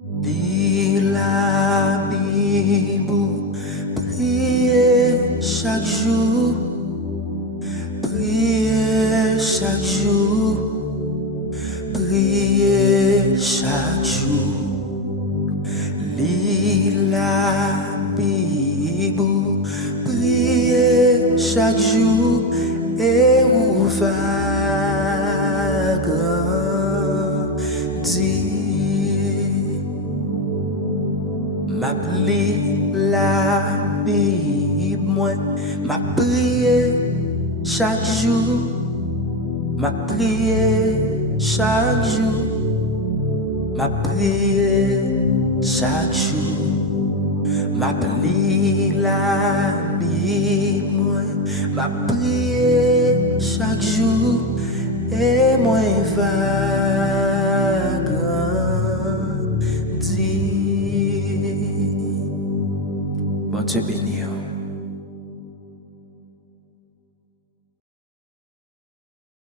Labib, priez chaque jour, priez chaque jour, priez chaque jour. La Bible, priez chaque jour et vous va grandir. M'appeler la Bible, moi, m'a prié chaque jour, m'a prié chaque jour, m'a prié chaque jour, m'appeler la Bible, moi, m'a prié chaque jour et moi va grandir. Bon Dieu béni.